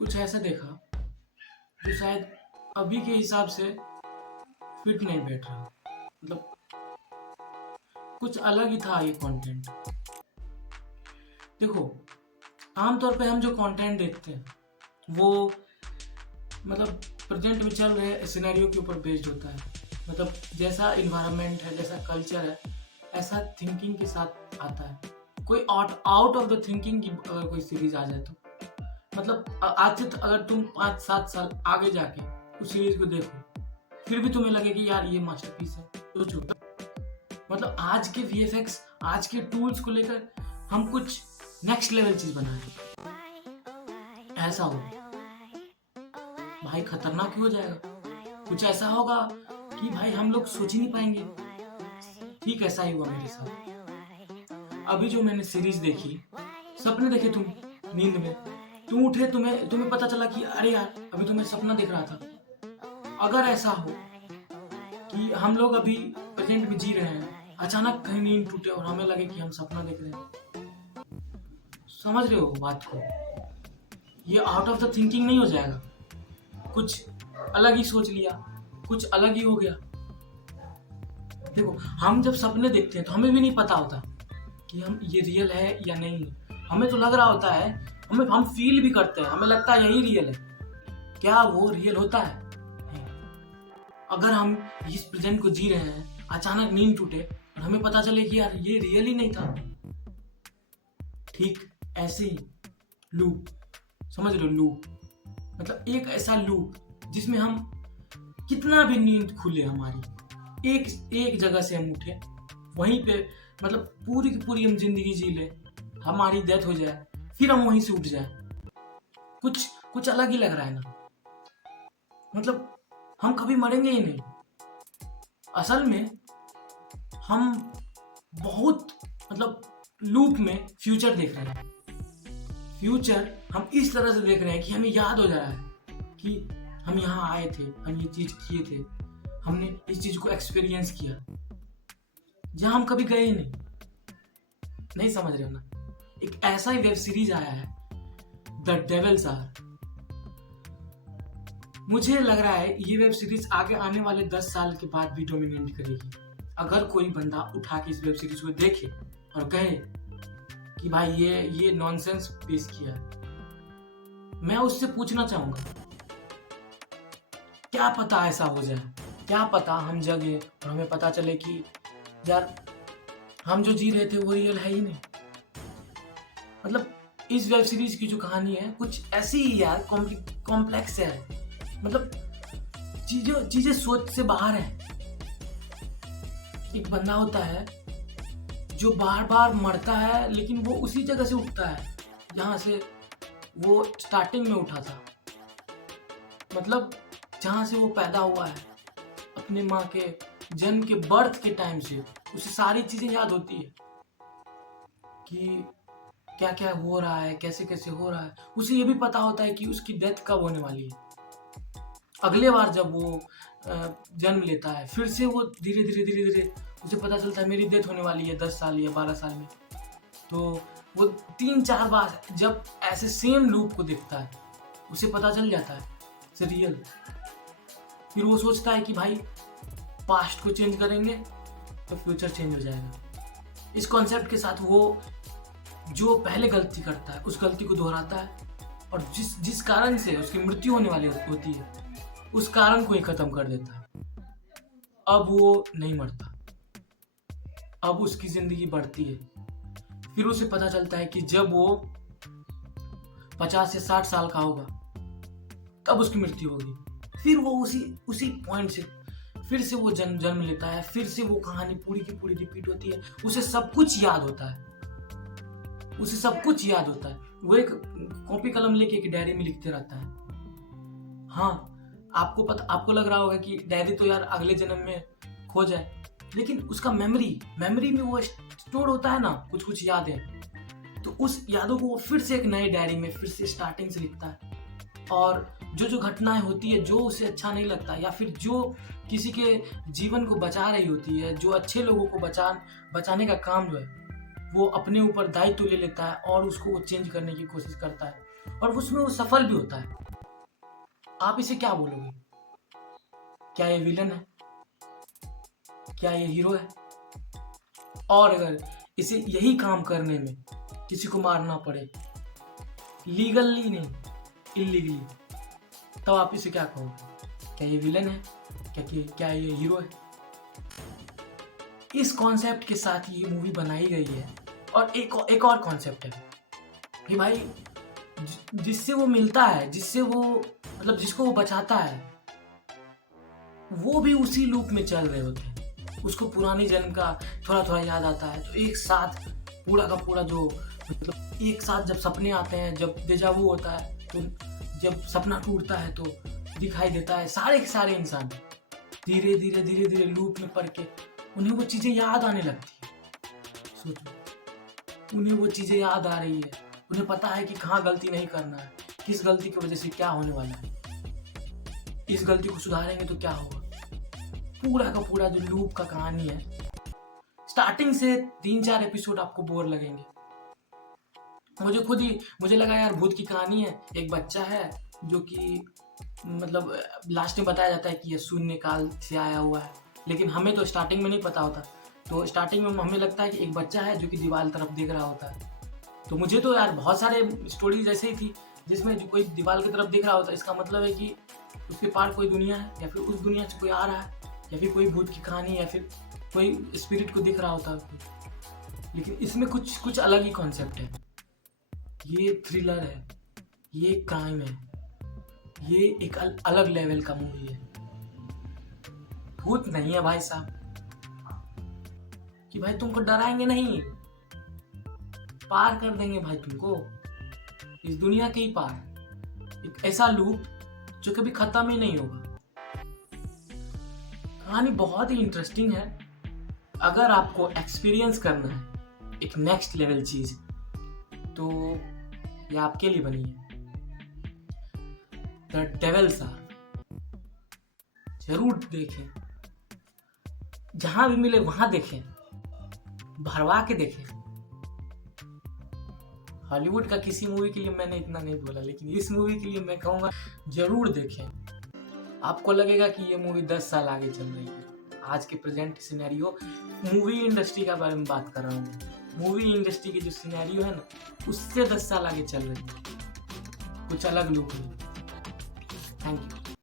कुछ ऐसा देखा जो शायद अभी के हिसाब से फिट नहीं बैठ रहा। मतलब कुछ अलग ही था ये कंटेंट। देखो, आमतौर पे हम जो कंटेंट देखते हैं वो मतलब प्रेजेंट में चल रहे सिनेरियो के ऊपर बेस्ड होता है। मतलब जैसा इन्वायरमेंट है, जैसा कल्चर है, ऐसा थिंकिंग के साथ आता है। कोई आउट ऑफ द थिंकिंग की अगर कोई सीरीज आ जाए तो मतलब आज से अगर तुम 5-7 साल आगे जाके उस सीरीज को देखो फिर भी तुम्हें लगे कि यार ये मास्टरपीस है। तो चुप। मतलब आज के VFX, आज के टूल्स को लेकर हम कुछ नेक्स्ट लेवल चीज बनाए, ऐसा हो भाई खतरनाक ही हो जाएगा। कुछ ऐसा होगा कि भाई हम लोग सोच ही नहीं पाएंगे। ठीक ऐसा ही हुआ मेरे साथ। अभी जो मैंने सीरीज देखी, सपने देखे तुम नींद में, तुम उठे, तुम्हें पता चला कि अरे यार अभी तो मैं सपना देख रहा था। अगर ऐसा हो कि हम लोग अभी प्रेजेंट में जी रहे हैं, अचानक कहीं नींद टूटे और हमें लगे कि हम सपना देख रहे हैं, समझ रहे हो बात को? ये आउट ऑफ द थिंकिंग नहीं हो जाएगा? कुछ अलग ही सोच लिया, कुछ अलग ही हो गया। देखो, हम जब सपने देखते हैं तो हमें भी नहीं पता होता कि हम ये रियल है या नहीं है। हमें तो लग रहा होता है, हम फील भी करते हैं, हमें लगता है यही रियल है। क्या वो रियल होता है? नहीं। अगर हम इस प्रेजेंट को जी रहे हैं, अचानक नींद टूटे और हमें पता चले कि यार ये रियल ही नहीं था, ठीक ऐसे ही लूप, समझ रहे हो? लूप मतलब एक ऐसा लूप जिसमें हम कितना भी नींद खुले हमारी, एक जगह से हम उठे वहीं पे, मतलब पूरी की पूरी हम जिंदगी जी ले, हमारी डेथ हो जाए, फिर हम वहीं से उठ जाए। कुछ अलग ही लग रहा है ना? मतलब हम कभी मरेंगे ही नहीं। असल में हम बहुत मतलब लूप में फ्यूचर देख रहे हैं। फ्यूचर हम इस तरह से देख रहे हैं कि हमें याद हो जा रहा है कि हम यहाँ आए थे, हम ये चीज किए थे, हमने इस चीज को एक्सपीरियंस किया, जहां हम कभी गए ही नहीं। समझ रहे हो ना? एक ऐसा ही वेब सीरीज आया है, द डेविल्स आर। मुझे लग रहा है ये वेब सीरीज आगे आने वाले 10 साल के बाद भी डोमिनेट करेगी। अगर कोई बंदा उठा के इस वेब सीरीज को देखे और कहे कि भाई ये नॉनसेंस पेश किया है, मैं उससे पूछना चाहूंगा, क्या पता ऐसा हो जाए? क्या पता हम जगे और हमें पता चले कि यार हम जो जी रहे थे वो रियल है ही नहीं। मतलब इस वेब सीरीज की जो कहानी है कुछ ऐसी ही यार, कॉम्प्लेक्स है। मतलब चीजें सोच से बाहर है। एक बंदा होता है जो बार बार मरता है, लेकिन वो उसी जगह से उठता है जहां से वो स्टार्टिंग में उठा था। मतलब जहां से वो पैदा हुआ है, अपने माँ के जन्म के बर्थ के टाइम से उसे सारी चीजें याद होती है कि क्या क्या हो रहा है, कैसे कैसे हो रहा है। उसे ये भी पता होता है कि उसकी डेथ कब होने वाली है। अगले बार जब वो जन्म लेता है, फिर से वो धीरे धीरे उसे पता चलता है मेरी डेथ होने वाली है 10 साल या 12 साल में। तो वो 3-4 बार जब ऐसे सेम लूप को देखता है, उसे पता चल जाता है इट्स रियल। फिर वो सोचता है कि भाई पास्ट को चेंज करेंगे तो फ्यूचर चेंज हो जाएगा। इस कॉन्सेप्ट के साथ वो जो पहले गलती करता है उस गलती को दोहराता है, और जिस कारण से उसकी मृत्यु होने वाली होती है उस कारण को ही खत्म कर देता है। अब वो नहीं मरता, अब उसकी जिंदगी बढ़ती है। फिर उसे पता चलता है कि जब वो 50 से 60 साल का होगा तब उसकी मृत्यु होगी। फिर वो उसी पॉइंट से फिर से वो जन्म लेता है, फिर से वो कहानी पूरी की पूरी रिपीट होती है। उसे सब कुछ याद होता है, उसे सब कुछ याद होता है। वो एक कॉपी कलम लेके एक डायरी में लिखते रहता है। हाँ, आपको लग रहा होगा कि डायरी तो यार अगले जन्म में खो जाए, लेकिन उसका मेमोरी में वो स्टोर होता है ना, कुछ याद है। तो उस यादों को वो फिर से एक नए डायरी में फिर से स्टार्टिंग से लिखता है। और जो घटनाएं होती है, जो उसे अच्छा नहीं लगता, या फिर जो किसी के जीवन को बचा रही होती है, जो अच्छे लोगों को बचाने का काम जो है, वो अपने ऊपर दायित्व ले लेता है और उसको वो चेंज करने की कोशिश करता है। और उसमें वो सफल भी होता है। आप इसे क्या बोलोगे? क्या ये विलन है? क्या ये हीरो है? और अगर इसे यही काम करने में किसी को मारना पड़े, लीगली नहीं, इलीगली, तब आप इसे क्या कहोगे? क्या ये विलन है? क्या ये हीरो है? इस कॉन्सेप्ट के साथ ये मूवी बनाई गई है। और एक और कॉन्सेप्ट है कि भाई जिससे वो मिलता है, जिससे वो मतलब जिसको वो बचाता है, वो भी उसी लूप में चल रहे होते हैं। उसको पुरानी जन्म का थोड़ा थोड़ा याद आता है, तो एक साथ पूरा का पूरा जो मतलब एक साथ जब सपने आते हैं, जब डेजावू होता है, तो जब सपना टूटता है तो दिखाई देता है सारे के सारे इंसान धीरे धीरे लूप में पड़ के उन्हें वो चीजें याद आने लगती है। सोचो, उन्हें वो चीजें याद आ रही है, उन्हें पता है कि कहाँ गलती नहीं करना है, किस गलती की वजह से क्या होने वाला है, इस गलती को सुधारेंगे तो क्या होगा। पूरा का पूरा जो लूप का कहानी है, स्टार्टिंग से 3-4 एपिसोड आपको बोर लगेंगे। मुझे लगा यार भूत की कहानी है, एक बच्चा है जो कि मतलब लास्ट में बताया जाता है कि ये शून्य काल से आया हुआ है, लेकिन हमें तो स्टार्टिंग में नहीं पता होता। तो स्टार्टिंग में हमें लगता है कि एक बच्चा है जो कि दीवार तरफ देख रहा होता है। तो मुझे तो यार बहुत सारे स्टोरीज ऐसे ही थी जिसमें जो कोई दीवार की तरफ देख रहा होता है, इसका मतलब है कि उसके पार कोई दुनिया है, या फिर उस दुनिया से कोई आ रहा है, या फिर कोई भूत की कहानी, या फिर कोई स्पिरिट को दिख रहा होता है। लेकिन इसमें कुछ अलग ही कॉन्सेप्ट है। ये थ्रिलर है, ये क्राइम है, ये एक अलग लेवल का मूवी है। भूत नहीं है भाई साहब कि भाई तुमको डराएंगे नहीं, पार कर देंगे भाई तुमको इस दुनिया के ही पार। एक ऐसा लूप जो कभी खत्म ही नहीं होगा। कहानी बहुत ही इंटरेस्टिंग है। अगर आपको एक्सपीरियंस करना है एक नेक्स्ट लेवल चीज, तो ये आपके लिए बनी है। द डेविल्स आर, जरूर देखें, जहां भी मिले वहां देखें, भरवा के देखें। हॉलीवुड का किसी मूवी के लिए मैंने इतना नहीं बोला, लेकिन इस मूवी के लिए मैं कहूँगा जरूर देखें। आपको लगेगा कि ये मूवी 10 साल आगे चल रही है। आज के प्रेजेंट सिनेरियो, मूवी इंडस्ट्री का बारे में बात कर रहा हूँ, मूवी इंडस्ट्री की जो सिनेरियो है ना, उससे 10 साल आगे चल रही है, कुछ अलग लुक है। Thank you.